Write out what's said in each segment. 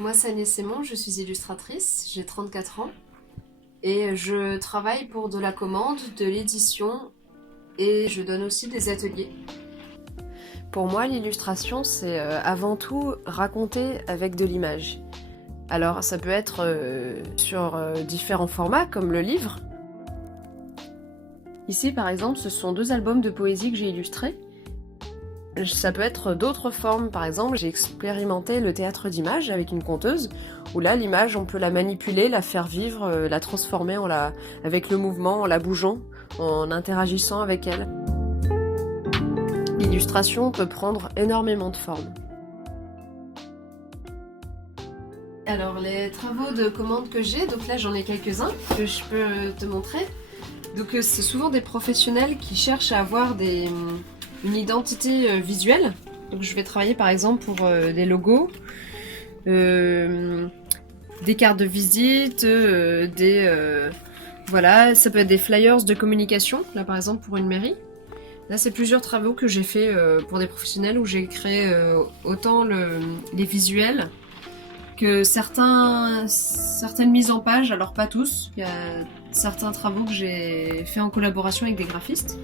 Moi c'est Agnès Sémon, je suis illustratrice, j'ai 34 ans et je travaille pour de la commande, de l'édition et je donne aussi des ateliers. Pour moi, l'illustration, c'est avant tout raconter avec de l'image. Alors ça peut être sur différents formats comme le livre. Ici par exemple, ce sont 2 albums de poésie que j'ai illustrés. Ça peut être d'autres formes, par exemple j'ai expérimenté le théâtre d'images avec une conteuse, où là l'image on peut la manipuler, la faire vivre, la transformer avec le mouvement, en la bougeant, en interagissant avec elle. L'illustration peut prendre énormément de formes. Alors les travaux de commande que j'ai, donc là j'en ai quelques-uns que je peux te montrer. Donc c'est souvent des professionnels qui cherchent à avoir une identité visuelle. Donc je vais travailler par exemple pour des logos, des cartes de visite, voilà, ça peut être des flyers de communication, là par exemple pour une mairie. Là c'est plusieurs travaux que j'ai fait pour des professionnels où j'ai créé autant les visuels que certaines mises en page, alors pas tous, il y a certains travaux que j'ai fait en collaboration avec des graphistes.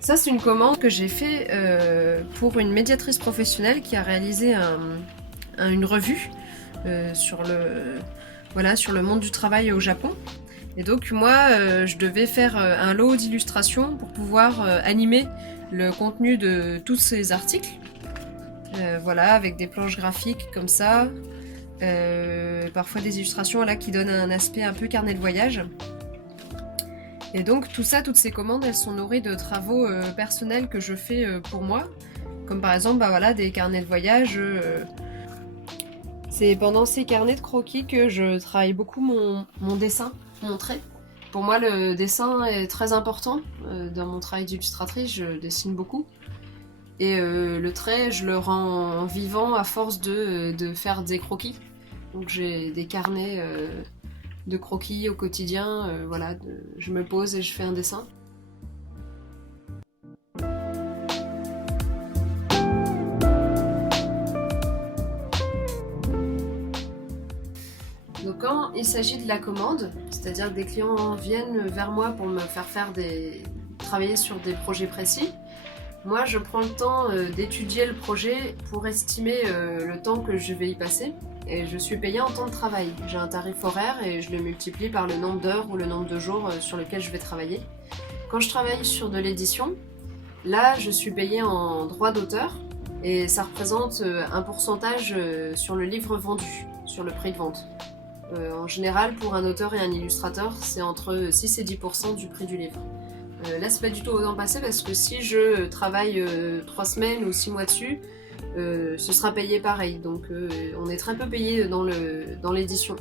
Ça c'est une commande que j'ai fait pour une médiatrice professionnelle qui a réalisé une revue sur le monde du travail au Japon. Et donc moi je devais faire un lot d'illustrations pour pouvoir animer le contenu de tous ces articles. Voilà, avec des planches graphiques comme ça, parfois des illustrations là qui donnent un aspect un peu carnet de voyage. Et donc tout ça, toutes ces commandes, elles sont nourries de travaux personnels que je fais pour moi, comme par exemple voilà, des carnets de voyage. C'est pendant ces carnets de croquis que je travaille beaucoup mon dessin, mon trait. Pour moi le dessin est très important, dans mon travail d'illustratrice je dessine beaucoup. Et le trait, je le rends vivant à force de faire des croquis. Donc j'ai des carnets de croquis au quotidien, voilà, je me pose et je fais un dessin. Donc quand il s'agit de la commande, c'est-à-dire que des clients viennent vers moi pour me faire travailler sur des projets précis, moi je prends le temps d'étudier le projet pour estimer le temps que je vais y passer et je suis payée en temps de travail. J'ai un tarif horaire et je le multiplie par le nombre d'heures ou le nombre de jours sur lequel je vais travailler. Quand je travaille sur de l'édition, là je suis payée en droit d'auteur et ça représente un pourcentage sur le livre vendu, sur le prix de vente. En général pour un auteur et un illustrateur c'est entre 6 et 10% du prix du livre. Là c'est pas du tout au temps passé parce que si je travaille 3 semaines ou 6 mois dessus, ce sera payé pareil. Donc on est très peu payé dans l'édition.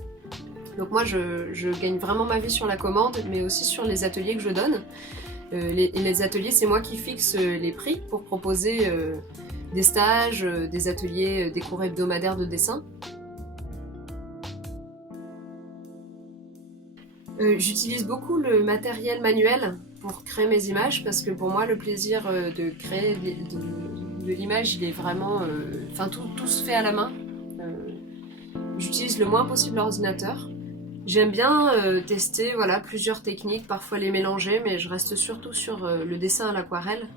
Donc moi je gagne vraiment ma vie sur la commande mais aussi sur les ateliers que je donne. Les ateliers c'est moi qui fixe les prix pour proposer des stages, des ateliers, des cours hebdomadaires de dessin. J'utilise beaucoup le matériel manuel pour créer mes images parce que pour moi le plaisir de créer de l'image il est vraiment... Enfin tout se fait à la main. J'utilise le moins possible l'ordinateur. J'aime bien tester voilà, plusieurs techniques, parfois les mélanger, mais je reste surtout sur le dessin à l'aquarelle.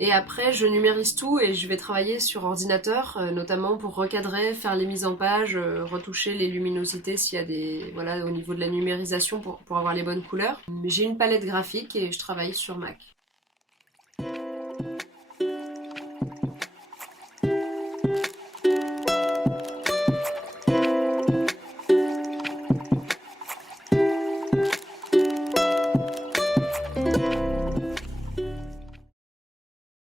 Et après, je numérise tout et je vais travailler sur ordinateur, notamment pour recadrer, faire les mises en page, retoucher les luminosités s'il y a des... Voilà, au niveau de la numérisation pour avoir les bonnes couleurs. J'ai une palette graphique et je travaille sur Mac.